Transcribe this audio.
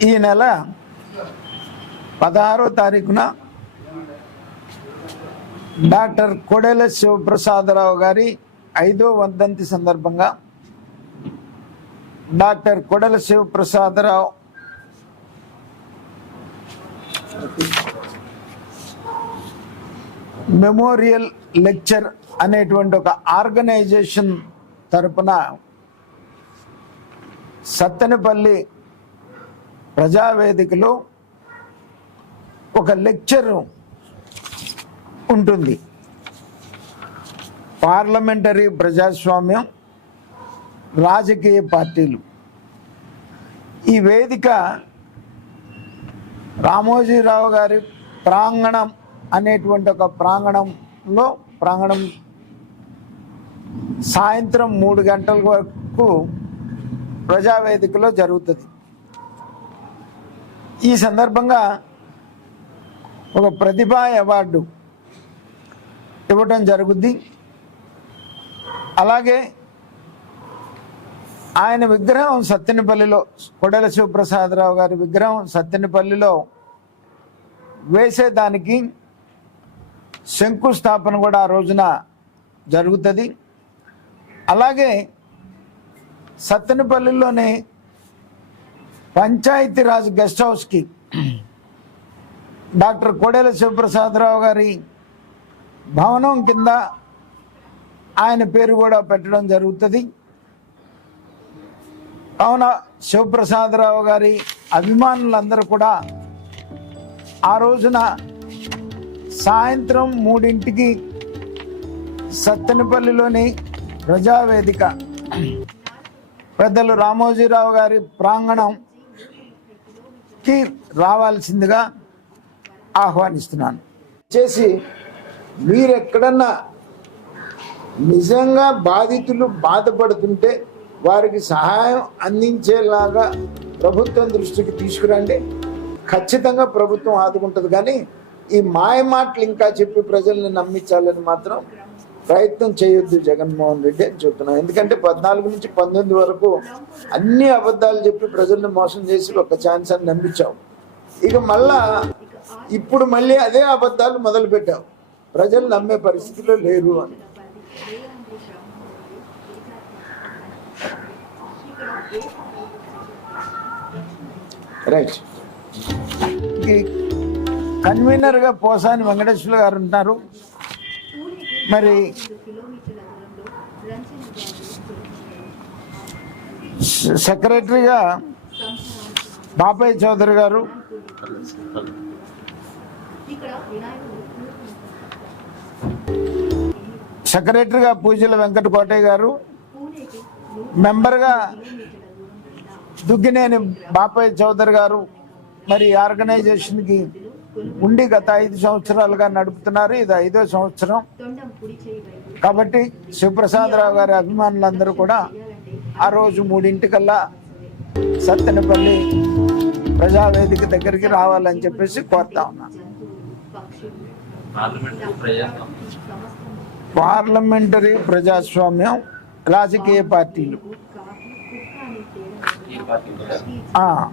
ఈ నెల పదహారో తారీఖున డాక్టర్ కొడెల శివప్రసాదరావు గారి ఐదో వర్ధంతి సందర్భంగా doctor Kodela Sivaprasadarao memorial lecture అనేటువంటి ఒక ఆర్గనైజేషన్ తరపున సత్తెనపల్లి ప్రజావేదికలో ఒక లెక్చర్ ఉంటుంది. పార్లమెంటరీ ప్రజాస్వామ్యం రాజకీయ పార్టీలు. ఈ వేదిక రామోజీరావు గారి ప్రాంగణం అనేటువంటి ఒక ప్రాంగణంలో ప్రాంగణం సాయంత్రం మూడు గంటల వరకు ప్రజావేదికలో జరుగుతుంది. ఈ సందర్భంగా ఒక ప్రతిభా అవార్డు ఇవ్వటం జరుగుద్ది. అలాగే ఆయన విగ్రహం సత్తెనపల్లిలో కొడెల శివప్రసాదరావు గారి విగ్రహం సత్తెనపల్లిలో వేసేదానికి శంకుస్థాపన కూడా ఆ రోజున జరుగుతుంది. అలాగే సత్తెనపల్లిలోనే పంచాయతీరాజ్ గెస్ట్ హౌస్కి డాక్టర్ కోడెల శివప్రసాదరావు గారి భవనం కింద ఆయన పేరు కూడా పెట్టడం జరుగుతుంది. కావున శివప్రసాదరావు గారి అభిమానులందరూ కూడా ఆ రోజున సాయంత్రం మూడింటికి సత్తెనపల్లిలోని ప్రజావేదిక పెద్దలు రామోజీరావు గారి ప్రాంగణం కి రావాల్సిందిగా ఆహ్వానిస్తున్నాను. చేసి మీరు ఎక్కడన్నా నిజంగా బాధితులు బాధపడుతుంటే వారికి సహాయం అందించేలాగా ప్రభుత్వం దృష్టికి తీసుకురండి. ఖచ్చితంగా ప్రభుత్వం ఆదుకుంటుంది. కానీ ఈ మాయమాటలు ఇంకా చెప్పి ప్రజల్ని నమ్మించాలని మాత్రం ప్రయత్నం చేయొద్దు జగన్మోహన్ రెడ్డి అని చెప్తున్నాను ఎందుకంటే పద్నాలుగు నుంచి పంతొమ్మిది వరకు అన్ని అబద్ధాలు చెప్పి ప్రజల్ని మోసం చేసి ఒక ఛాన్స్ అని నమ్మించావు. ఇక మళ్ళా ఇప్పుడు మళ్ళీ అదే అబద్ధాలు మొదలు పెట్టావు. ప్రజలు నమ్మే పరిస్థితిలో లేరు అని. రైట్. ఈ కన్వీనర్గా పోసాని వెంకటేశ్వర గారు ఉంటారు మరి సెక్రటరీగా బాపయ్య చౌదరి గారు సెక్రటరీగా పూజల వెంకట కోటయ్య గారు మెంబర్గా దుగ్గినేని బాపయ్య చౌదరి గారు మరి ఆర్గనైజేషన్కి ఉండి గత ఐదు సంవత్సరాలుగా నడుపుతున్నారు. ఇది ఐదో సంవత్సరం. కాబట్టి శివప్రసాదరావు గారి అభిమానులందరూ కూడా ఆ రోజు మూడింటికల్లా సత్తెనపల్లి ప్రజావేదిక దగ్గరికి రావాలని చెప్పేసి కోరుతా ఉన్నా. పార్లమెంటరీ ప్రజాస్వామ్యం రాజకీయ పార్టీలు. ఆ,